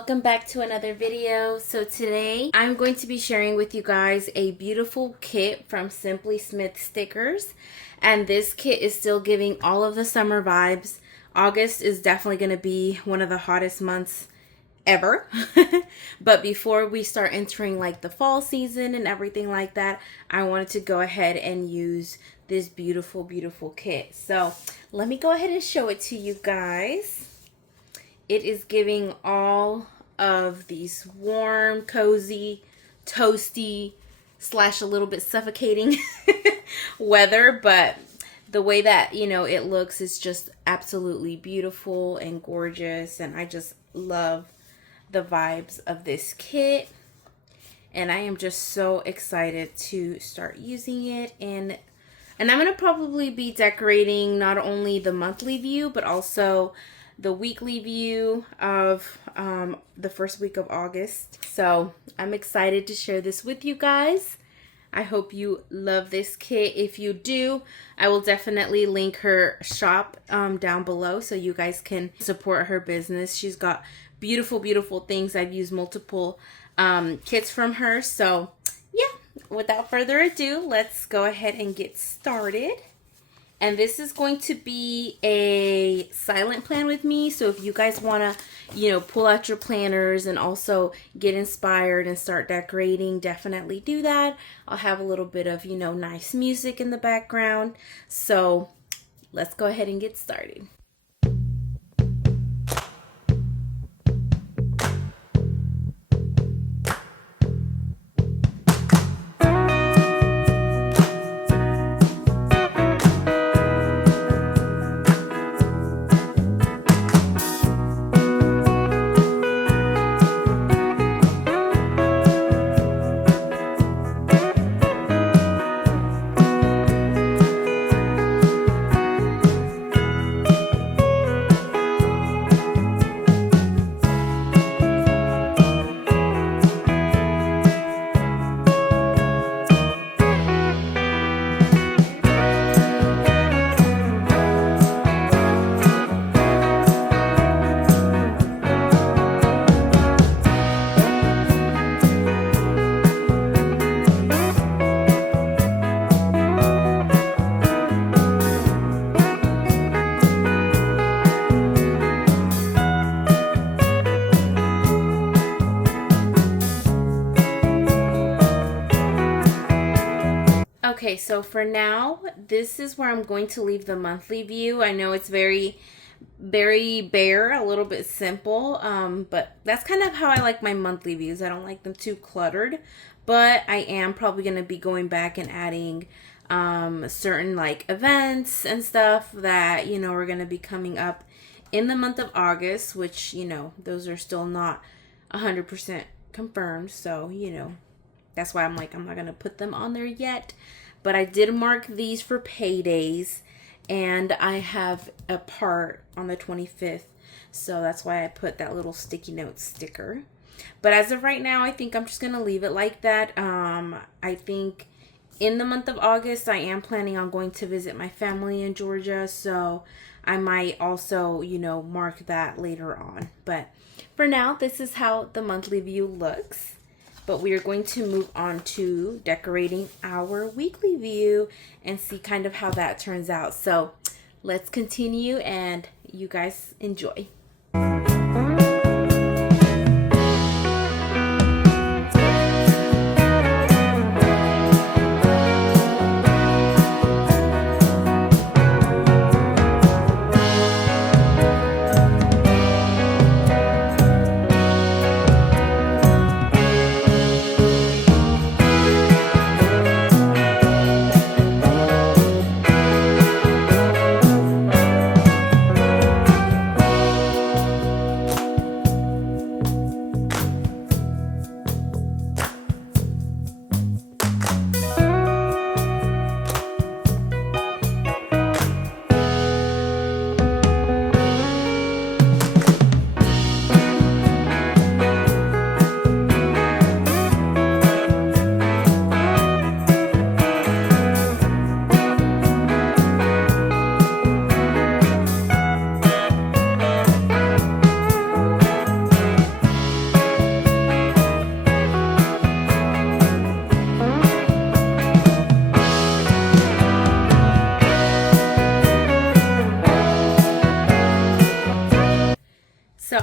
welcome back to another video. So today I'm going to be sharing with you guys a beautiful kit from Simply Smith Stickers, and this kit is still giving all of the summer vibes. August is definitely going to be one of the hottest months ever. But before we start entering like the fall season and everything like that, I wanted to go ahead and use this beautiful kit. So let me go ahead and show it to you guys. It is giving all of these warm, cozy, toasty / a little bit suffocating weather, but the way that, it looks is just absolutely beautiful and gorgeous, and I just love the vibes of this kit, and I am just so excited to start using it. And I'm going to probably be decorating not only the monthly view, but also the weekly view of the first week of August. So I'm excited to share this with you guys. I hope you love this kit. If you do, I will definitely link her shop down below so you guys can support her business. She's got beautiful things. I've used multiple kits from her. So yeah, without further ado, let's go ahead and get started. And this is going to be a silent plan with me. So if you guys want to, pull out your planners and also get inspired and start decorating, definitely do that. I'll have a little bit of, nice music in the background. So let's go ahead and get started. Okay, so for now, this is where I'm going to leave the monthly view. I know it's very bare, a little bit simple, but that's kind of how I like my monthly views. I don't like them too cluttered, but I am probably going to be going back and adding certain like events and stuff that, are going to be coming up in the month of August, which, those are still not 100% confirmed. So, that's why I'm not going to put them on there yet. But I did mark these for paydays, and I have a part on the 25th. So that's why I put that little sticky note sticker. But as of right now, I think I'm just going to leave it like that. I think in the month of August, I am planning on going to visit my family in Georgia. So I might also, mark that later on. But for now, this is how the monthly view looks. But we are going to move on to decorating our weekly view and see kind of how that turns out. So let's continue and you guys enjoy.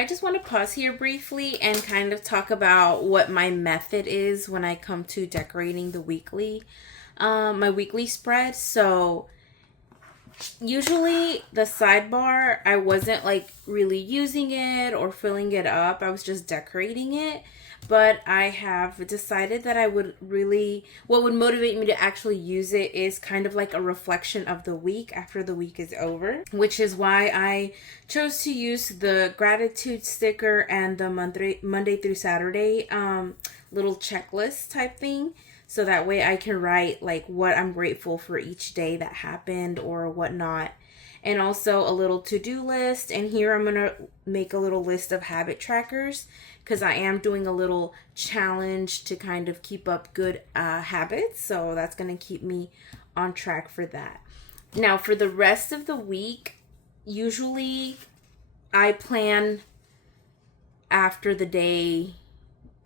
I just want to pause here briefly and kind of talk about what my method is when I come to decorating the weekly, my weekly spread. So usually the sidebar, I wasn't like really using it or filling it up. I was just decorating it. But I have decided that what would motivate me to actually use it is kind of like a reflection of the week after the week is over, which is why I chose to use the gratitude sticker and the Monday through Saturday little checklist type thing. So that way I can write like what I'm grateful for each day that happened or whatnot. And also a little to-do list. And here I'm going to make a little list of habit trackers because I am doing a little challenge to kind of keep up good habits. So that's going to keep me on track for that. Now for the rest of the week, usually I plan after the day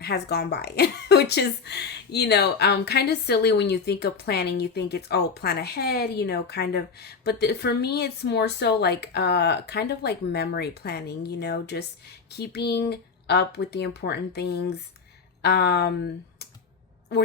has gone by, which is, kind of silly when you think of planning. You think it's, plan ahead, kind of. But for me, it's more so like kind of like memory planning, just keeping up with the important things or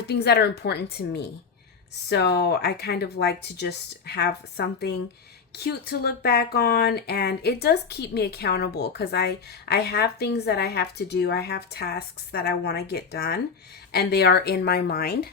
things that are important to me. So I kind of like to just have something cute to look back on, and it does keep me accountable because I have things that I have to do. I have tasks that I want to get done, and they are in my mind.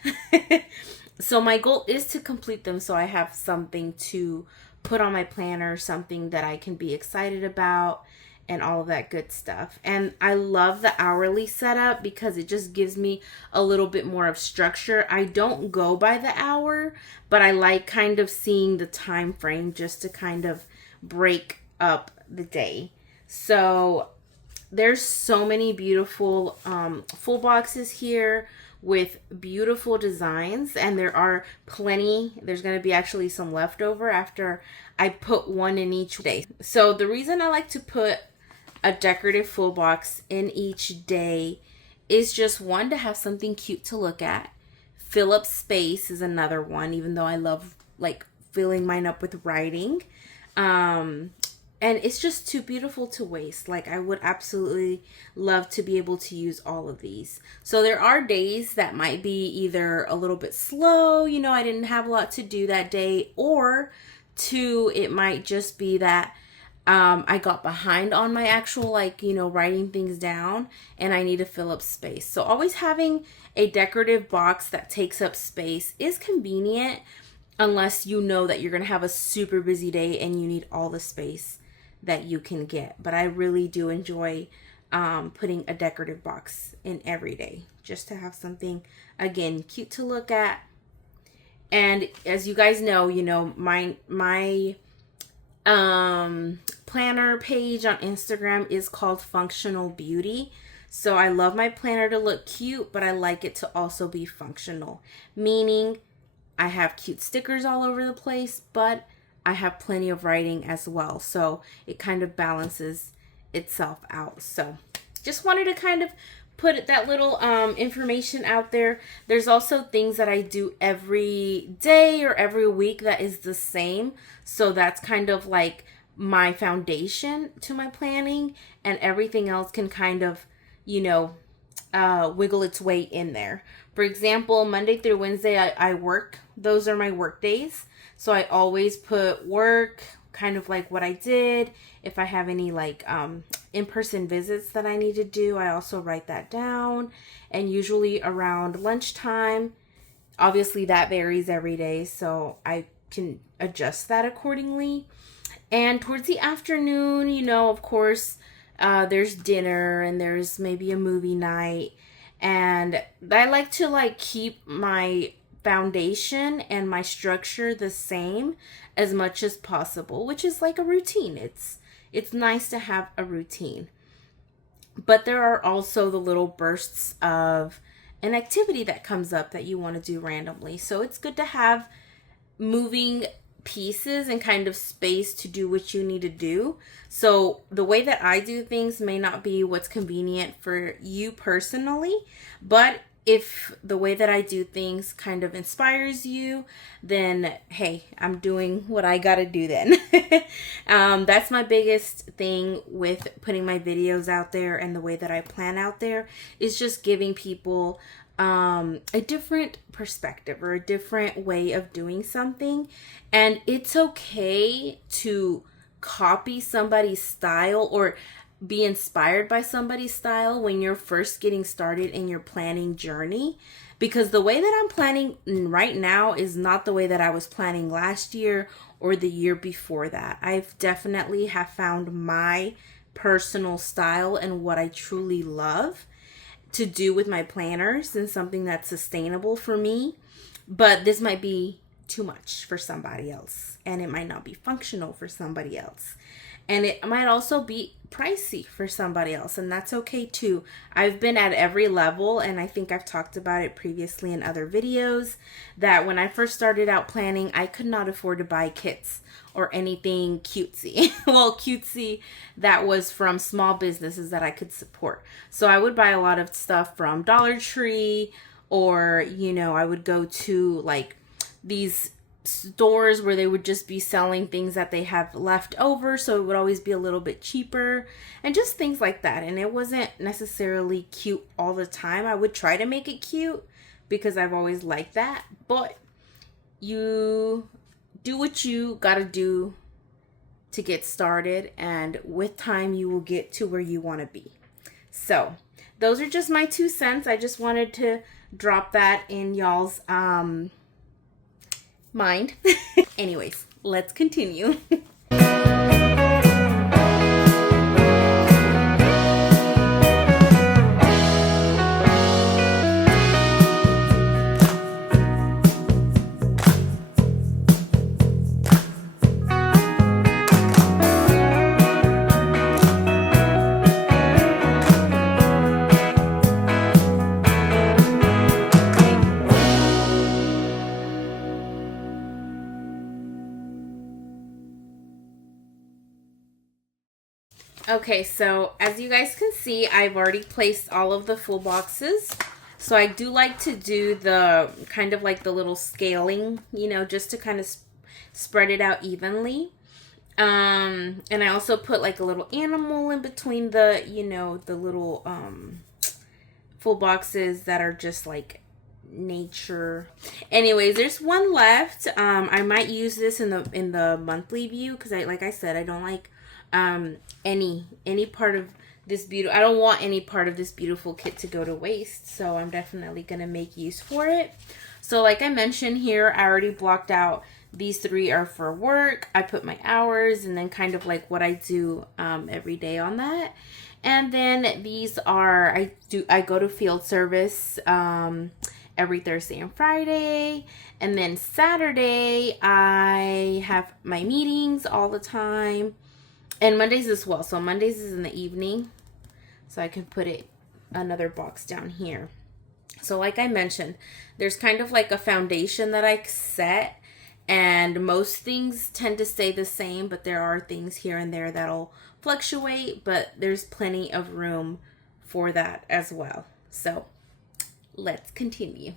So my goal is to complete them so I have something to put on my planner, something that I can be excited about, and all of that good stuff. And I love the hourly setup because it just gives me a little bit more of structure. I don't go by the hour, but I like kind of seeing the time frame just to kind of break up the day. So there's so many beautiful full boxes here with beautiful designs, and there are plenty. There's going to be actually some leftover after I put one in each day. So the reason I like to put a decorative full box in each day is just one, to have something cute to look at. Fill up space is another one, even though I love like filling mine up with writing. And it's just too beautiful to waste. Like I would absolutely love to be able to use all of these. So there are days that might be either a little bit slow, I didn't have a lot to do that day, or two, it might just be that I got behind on my actual, writing things down, and I need to fill up space. So always having a decorative box that takes up space is convenient, unless you know that you're going to have a super busy day and you need all the space that you can get. But I really do enjoy putting a decorative box in every day, just to have something, again, cute to look at. And as you guys know, my planner page on Instagram is called Functional Beauty. So I love my planner to look cute, but I like it to also be functional, meaning I have cute stickers all over the place, but I have plenty of writing as well. So it kind of balances itself out. So just wanted to kind of put that little information out there. There's also things that I do every day or every week that is the same. So that's kind of like my foundation to my planning, and everything else can kind of, wiggle its way in there. For example, Monday through Wednesday, I work. Those are my work days. So I always put work, kind of like what I did. If I have any in-person visits that I need to do, I also write that down. And usually around lunchtime, obviously that varies every day, so I can adjust that accordingly. And towards the afternoon, of course, there's dinner and there's maybe a movie night. And I like to keep my foundation and my structure the same as much as possible, which is like a routine. It's nice to have a routine. But there are also the little bursts of an activity that comes up that you want to do randomly. So it's good to have moving pieces and kind of space to do what you need to do. So the way that I do things may not be what's convenient for you personally, but if the way that I do things kind of inspires you, then hey, I'm doing what I gotta do then. That's my biggest thing with putting my videos out there and the way that I plan out there is just giving people a different perspective or a different way of doing something. And it's okay to copy somebody's style or be inspired by somebody's style when you're first getting started in your planning journey, because the way that I'm planning right now is not the way that I was planning last year or the year before that. I've definitely have found my personal style and what I truly love to do with my planners and something that's sustainable for me. But this might be too much for somebody else, and it might not be functional for somebody else. And it might also be pricey for somebody else, and that's okay too. I've been at every level, and I think I've talked about it previously in other videos, that when I first started out planning, I could not afford to buy kits or anything cutesy. Well, cutesy that was from small businesses that I could support. So I would buy a lot of stuff from Dollar Tree, or, you know, I would go to like these stores where they would just be selling things that they have left over, so it would always be a little bit cheaper and just things like that. And it wasn't necessarily cute all the time. I would try to make it cute because I've always liked that, but you do what you gotta do to get started, and with time you will get to where you want to be. So those are just my 2 cents. I just wanted to drop that in y'all's mind. Anyways, let's continue. Okay, so as you guys can see, I've already placed all of the full boxes. So I do like to do the kind of like the little scaling, you know, just to kind of spread it out evenly. And I also put like a little animal in between the, you know, the little full boxes that are just like nature. Anyways, there's one left. I might use this in the monthly view because like I said, I don't like any part of this I don't want any part of this beautiful kit to go to waste, so I'm definitely gonna make use for it. So like I mentioned here, I already blocked out these 3 are for work. I put my hours and then kind of like what I do every day on that. And then these are I go to field service every Thursday and Friday, and then Saturday I have my meetings all the time. And Mondays as well. So Mondays is in the evening. So I can put it another box down here. So like I mentioned, there's kind of like a foundation that I set. And most things tend to stay the same. But there are things here and there that'll fluctuate. But there's plenty of room for that as well. So let's continue.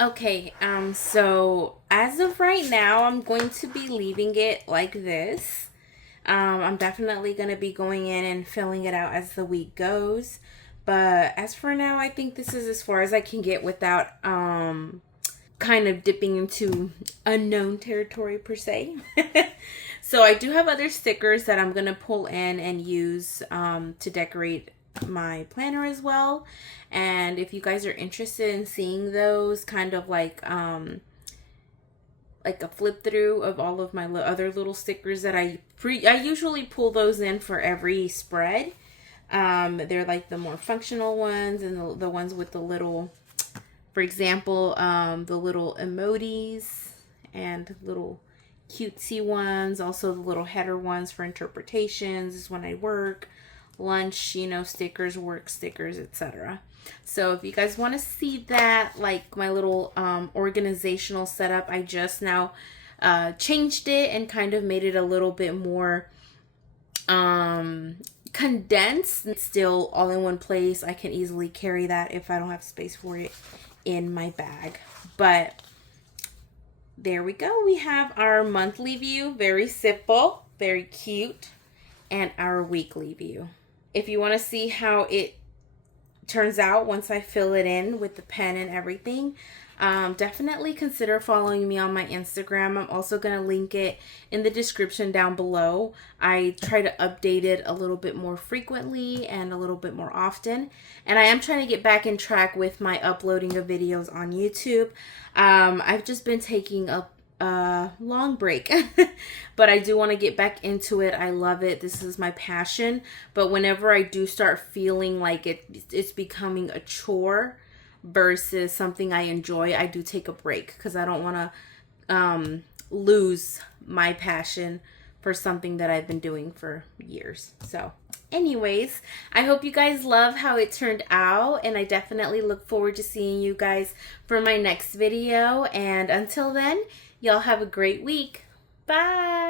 Okay, so as of right now, I'm going to be leaving it like this. I'm definitely going to be going in and filling it out as the week goes. But as for now, I think this is as far as I can get without kind of dipping into unknown territory per se. So I do have other stickers that I'm going to pull in and use to decorate my planner as well. And if you guys are interested in seeing those, kind of like a flip through of all of my other little stickers that I usually pull those in for every spread. They're like the more functional ones, and the ones with the little, for example, the little emojis and little cutesy ones. Also the little header ones for interpretations is when I work, lunch, you know, stickers, work stickers, etc. So if you guys want to see that, like my little organizational setup, I just now changed it and kind of made it a little bit more condensed. It's still all in one place. I can easily carry that if I don't have space for it in my bag. But there we go. We have our monthly view, very simple, very cute, and our weekly view. If you want to see how it turns out once I fill it in with the pen and everything, definitely consider following me on my Instagram. I'm also going to link it in the description down below. I try to update it a little bit more frequently and a little bit more often. And I am trying to get back in track with my uploading of videos on YouTube. I've just been taking a long break, but I do want to get back into it. I love it. This is my passion. But whenever I do start feeling like it's becoming a chore versus something I enjoy, I do take a break because I don't want to lose my passion for something that I've been doing for years. So anyways, I hope you guys love how it turned out, and I definitely look forward to seeing you guys for my next video. And until then, y'all have a great week. Bye.